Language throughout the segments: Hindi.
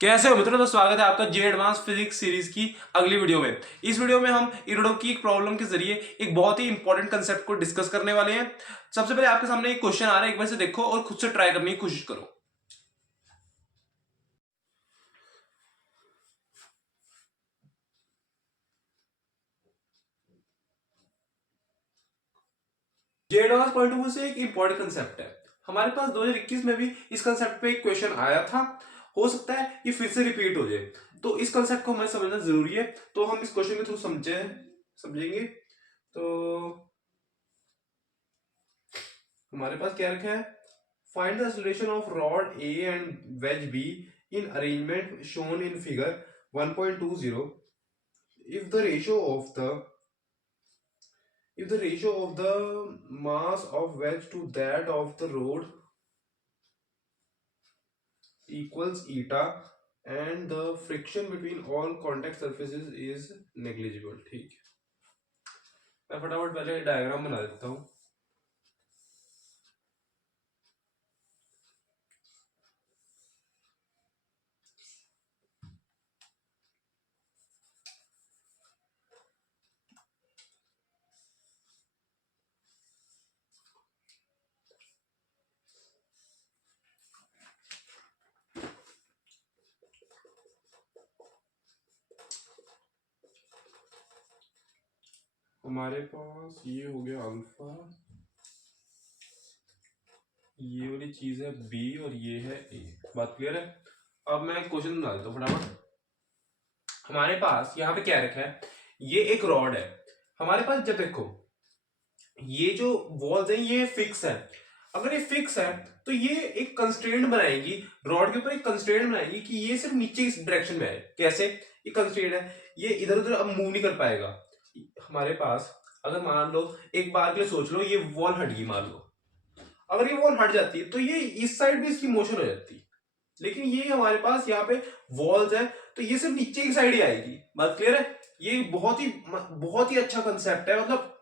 कैसे हो मित्रों। तो स्वागत है आपका जे एडवांस फिजिक्स सीरीज की अगली वीडियो में। इस वीडियो में हम इरोडो की एक प्रॉब्लम के जरिए एक बहुत ही इंपॉर्टेंट कंसेप्ट को डिस्कस करने वाले हैं। सबसे पहले आपके सामने एक क्वेश्चन आ रहा है, एक बार से देखो और खुद से ट्राई करने की कोशिश करो। जे एडवांस पॉइंट ऑफ व्यू से एक इंपॉर्टेंट कंसेप्ट है। हमारे पास 2021 में भी इस कंसेप्ट पे एक क्वेश्चन आया था। हो सकता है ये फिर से रिपीट हो जाए, तो इस कंसेप्ट को हमें समझना जरूरी है। तो हम इस क्वेश्चन के थ्रू समझेंगे। तो हमारे पास क्या रखा है, find the acceleration of rod A and wedge B in arrangement shown in figure 1.20 if the ratio of the mass of wedge to that of the rod equals eta and the friction between all contact surfaces is negligible। ठीक है, मैं फटाफट पहले डायग्राम बना देता हूँ। हमारे पास ये हो गया अल्फा, ये वाली चीज है बी और ये है ए। बात क्लियर है। अब मैं क्वेश्चन बना देता हूँ फटाफट। हमारे पास यहाँ पे क्या रखा है, ये एक रॉड है। हमारे पास जब देखो ये जो वॉल्स है ये फिक्स है। अगर ये फिक्स है तो ये एक कंस्ट्रेंट बनाएगी, रॉड के ऊपर एक कंस्ट्रेंट बनाएगी कि ये सिर्फ नीचे इस डायरेक्शन में आए। कैसे? ये कंस्ट्रेंट है, ये इधर उधर अब मूव नहीं कर पाएगा। हमारे पास अगर मान लो एक बार के लिए सोच लो, ये वॉल हट गई मान लो। अगर ये वॉल हट जाती है तो ये इस साइड भी इसकी मोशन हो जाती है, लेकिन ये हमारे पास यहाँ पे वॉल्स है तो ये सिर्फ नीचे की साइड ही आएगी। बात क्लियर है। ये बहुत ही अच्छा कंसेप्ट है, मतलब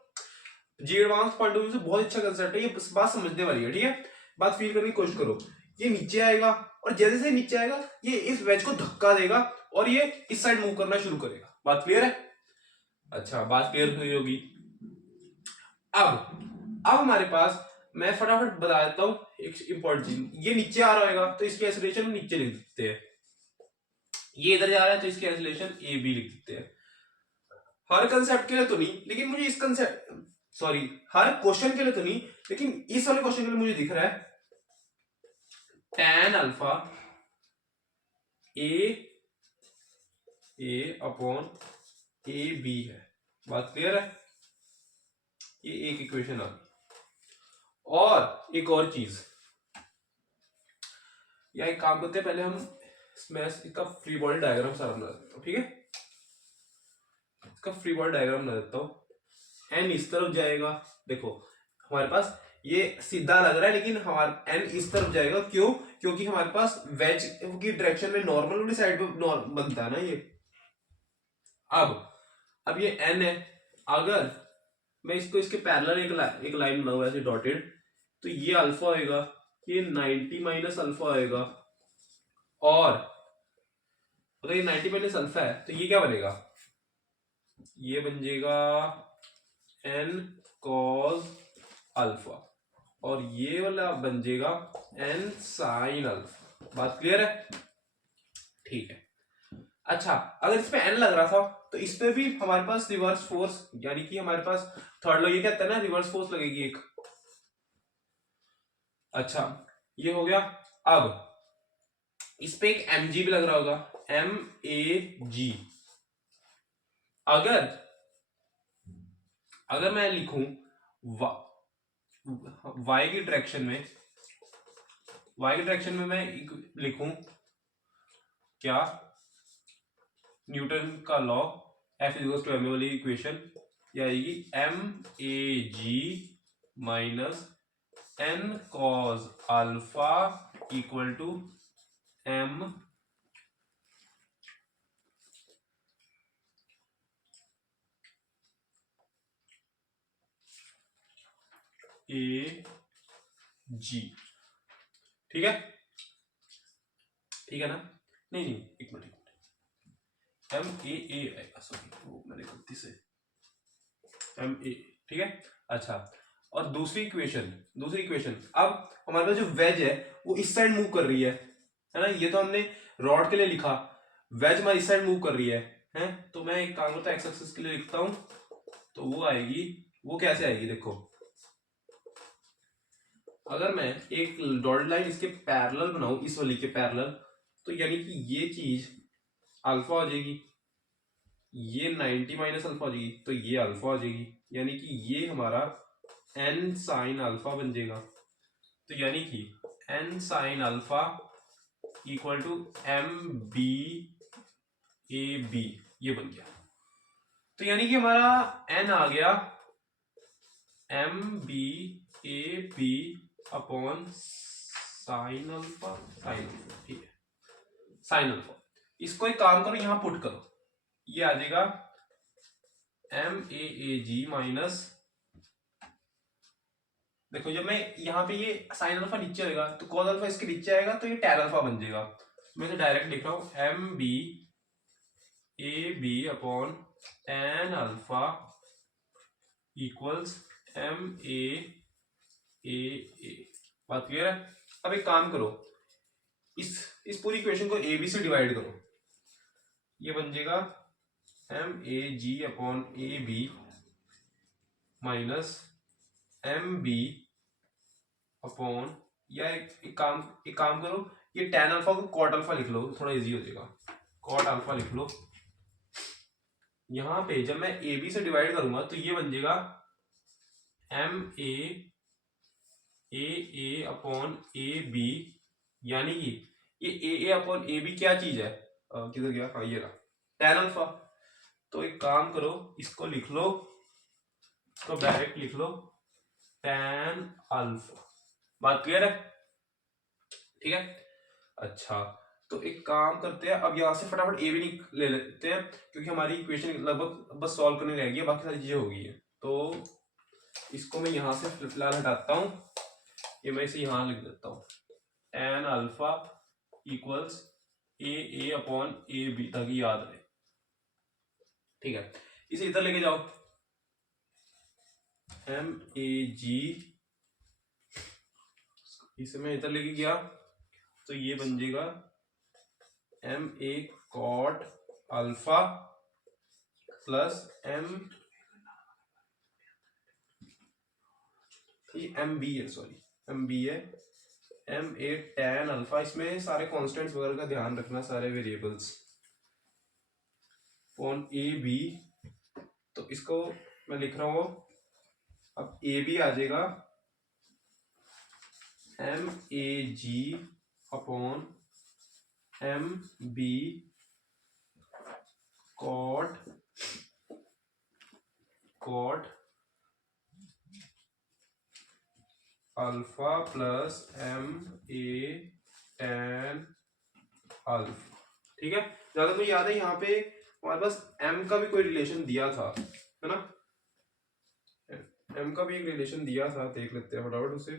जी एडवांस पॉइंट ऑफ व्यू से बहुत अच्छा कंसेप्ट है। ये बात समझने वाली है, ठीक है। बात फील करने की कोशिश करो। ये नीचे आएगा और जैसे से नीचे आएगा ये इस वेज को धक्का देगा और ये इस साइड मूव करना शुरू करेगा। बात क्लियर है। अच्छा, बात क्लियर हुई होगी। अब हमारे पास मैं फटाफट बता देता हूं एक इंपॉर्टेंट चीज। ये नीचे आ रहा होगा तो इसकी एक्सेलरेशन नीचे लिख देते हैं। ये इधर जा रहा है तो इसकी एक्सेलरेशन ए बी लिख देते हैं। हर कंसेप्ट के लिए तो नहीं, लेकिन मुझे इस कंसेप्ट सॉरी हर क्वेश्चन के लिए तो नहीं, लेकिन इस वाले क्वेश्चन के लिए मुझे दिख रहा है tan alpha A upon A B है। बात क्लियर है। ये एक इक्वेशन आ गई। और एक और चीज, या एक काम करते हैं, पहले हम इसका फ्री बॉडी डायग्राम सारा बना देता हूँ, ठीक है। इसका फ्री बॉडी डायग्राम बना देता हूँ। एन इस तरफ जाएगा, देखो हमारे पास ये सीधा लग रहा है लेकिन हमारा एन इस तरफ जाएगा। क्यों? क्योंकि हमारे पास वेज की डायरेक्शन में नॉर्मल वाली साइड पे बनता है ना ये। अब ये एन है। अगर मैं इसको इसके पैरेलल एक लाइन बनाऊंगा ऐसे डॉटेड, तो ये अल्फा होएगा, ये 90 माइनस अल्फा होएगा। और अगर ये 90 माइनस अल्फा है तो ये क्या बनेगा, ये बन जाएगा एन कॉस अल्फा, और ये वाला बन जाएगा एन साइन अल्फा। बात क्लियर है। ठीक है। अच्छा, अगर इस पे एन लग रहा था तो इस पे भी हमारे पास रिवर्स फोर्स, यानी कि हमारे पास थर्ड लॉ ये कहता है ना, रिवर्स फोर्स लगेगी एक। अच्छा, ये हो गया। अब इस पे एक एम जी भी लग रहा होगा, एम ए जी। अगर अगर मैं लिखूं वाई की डायरेक्शन में मैं लिखूं क्या, न्यूटन का law F is to M वाली इक्वेशन, ये आएगी M A G minus N cos alpha equal to M A G. ठीक है, ठीक है ना। नहीं नहीं, एक मिनट एम ए आएगा, सॉरी वो मैंने गलती से एम ए, ठीक है। अच्छा, और दूसरी इक्वेशन अब हमारे पास जो वेज है वो इस साइड मूव कर रही है ना, ये तो हमने रॉड के लिए लिखा, वेज हमारी इस साइड मूव कर रही है। तो मैं एक काम करता हूँ, एक्स एक्सिस के लिए लिखता हूं, तो वो आएगी, वो कैसे आएगी देखो, अगर मैं एक डॉटेड लाइन इसके पैरेलल बनाऊं, इस वाली के पैरेलल, तो यानी कि ये चीज अल्फा हो जाएगी, ये 90 माइनस अल्फा हो जाएगी, तो ये अल्फा हो जाएगी, यानी कि ये हमारा एन साइन अल्फा बन जाएगा। तो यानी कि N sine alpha equal to M B A B, ये बन गया। तो यानी कि हमारा एन आ गया M B A B upon sine alpha, ठीक है, साइन अल्फा। इसको एक काम करो, यहां पुट करो, ये आ जाएगा एम ए जी माइनस, देखो जब मैं यहाँ पे ये साइन अल्फा नीचे आएगा तो कॉस अल्फा इसके नीचे आएगा, तो ये टैन अल्फा बन जाएगा। मैं तो डायरेक्ट लिख रहा हूँ M B A B upon tan alpha equals M A, बात क्लियर है। अब एक काम करो, इस पूरी इक्वेशन को ए बी से डिवाइड करो, ये बन जाएगा M A ji upon A B minus M B upon, या एक काम करो, ये tan अल्फा को cot अल्फा लिख लो, थोड़ा इजी हो जाएगा, cot अल्फा लिख लो। यहां पे जब मैं ए बी से डिवाइड करूंगा तो ये बन जाएगा M A upon A B, यानी कि ये ए अपॉन ए बी क्या चीज है, किधर गया, हाँ ये रहा tan अल्फा। तो एक काम करो, इसको लिख लो, इसको डायरेक्ट लिख लो tan अल्फा, बात क्लियर है, ठीक है। अच्छा, तो एक काम करते हैं, अब यहां से फटाफट ए बी ले लेते हैं, क्योंकि हमारी इक्वेशन लगभग बस सॉल्व करने रहेगी, बाकी सारी चीजें हो गई है। तो इसको मैं यहां से फिलहाल हटाता हूं, ये मैं इसे यहां लिख देता हूं, tan alpha equals A upon A B, ताकि याद रहे, ठीक है। इसे इधर लेके जाओ, एम ए जी, इसे मैं इधर लेके गया तो ये बन जाएगा M A cot alpha plus M, ये एम बी है, सॉरी एम बी है, एम ए टैन अल्फा, इसमें सारे कॉन्स्टेंट्स वगैरह का ध्यान रखना, सारे वेरिएबल्स, ऑन ए बी, तो इसको मैं लिख रहा हूं, अब ए बी आ जाएगा M A ji upon M B cot alpha plus M A tan alpha, ठीक है। ज्यादा मुझे याद है यहाँ पे हमारे पास m का भी कोई रिलेशन दिया था, है ना, m का भी एक रिलेशन दिया था, देख लेते हैं फटाफट उसे।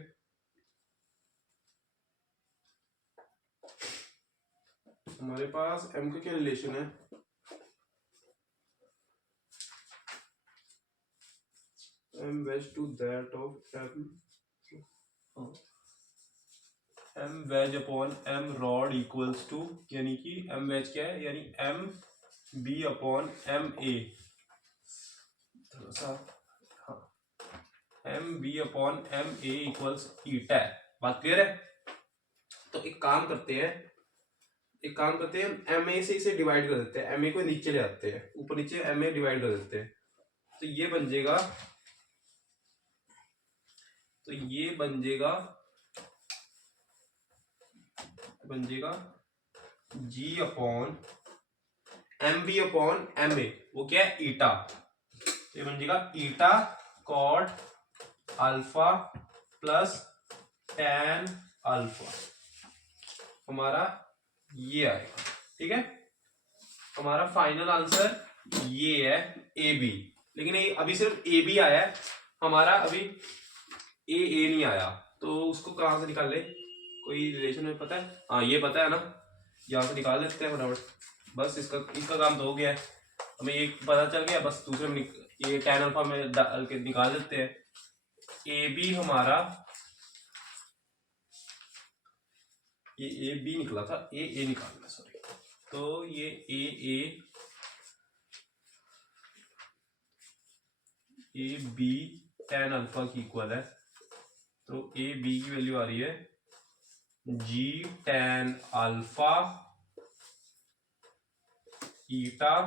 हमारे पास m का क्या रिलेशन है, m wedge to that of m wedge upon m rod equals to, यानी कि m wedge क्या है, यानी m b upon m a, थोड़ा सा, हाँ, m b upon m a equals eta है, बात क्लियर है। तो एक काम करते हैं, एम ए से इसे डिवाइड कर देते हैं, एम ए को नीचे ले आते हैं, ऊपर नीचे एम ए डिवाइड कर देते हैं, तो ये बन जाएगा, G upon M B upon M A, वो क्या है, ईटा, तो ये बन जाएगा eta cot alpha plus tan alpha, हमारा ये आएगा, ठीक है। हमारा फाइनल आंसर ये है ए बी, लेकिन अभी सिर्फ ए बी आया है हमारा, अभी ए नहीं आया, तो उसको कहां से निकाल ले, कोई रिलेशन में पता है, हाँ ये पता है ना, यहाँ से निकाल देते हैं फटाफट। बस इसका काम तो हो गया है, हमें ये पता चल गया। बस दूसरे में ये tan अल्फा में डाल के निकाल देते हैं। ए बी हमारा, ये ए बी निकला था, ए निकालना, सॉरी। तो ये ए बी tan अल्फा की इक्वल है। तो ए बी की वैल्यू आ रही है G tan alpha eta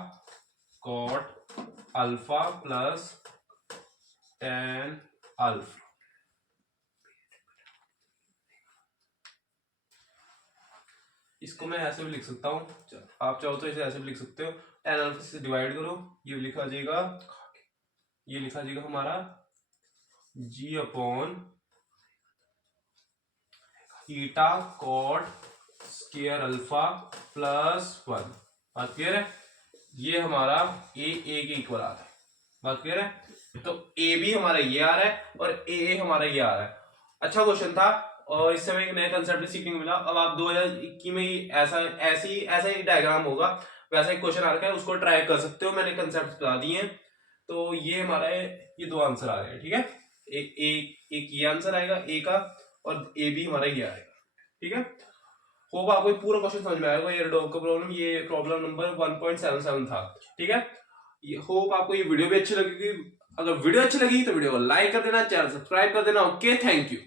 cot alpha plus tan alpha. इसको मैं ऐसे भी लिख सकता हूँ, आप चाहो तो इसे ऐसे भी लिख सकते हो। tan अल्फा से डिवाइड करो, ये लिखा जाएगा, ये लिखा जाएगा हमारा जी अपॉन ईटा कॉट स्क्वायर अल्फा प्लस 1। बात क्लियर है? ये हमारा ए के इक्वल आ रहा है। बात क्लियर है? तो ए बी हमारा ये आ रहा है और ए हमारा ये आ रहा है। अच्छा क्वेश्चन था और इससे हमें एक नया कंसेप्ट सीखने को मिला। अब आप 2021 में ऐसा ही डायग्राम होगा, वैसा एक क्वेश्चन आ रखा है, उसको ट्राई कर सकते हो। मैंने कंसेप्ट बता दिए हैं। तो ये हमारा है, ये दो आंसर आ रहे हैं, ठीक है। एक ये आंसर आएगा ए का और ए बी हमारा ये आएगा, ठीक है। होप आपको पूरा क्वेश्चन समझ में आएगा। ये प्रॉब्लम नंबर 1.77 था, ठीक है। होप आपको ये वीडियो भी अच्छी लगेगी। अगर वीडियो अच्छी लगी तो वीडियो को लाइक कर देना, चैनल सब्सक्राइब कर देना। Okay, thank you.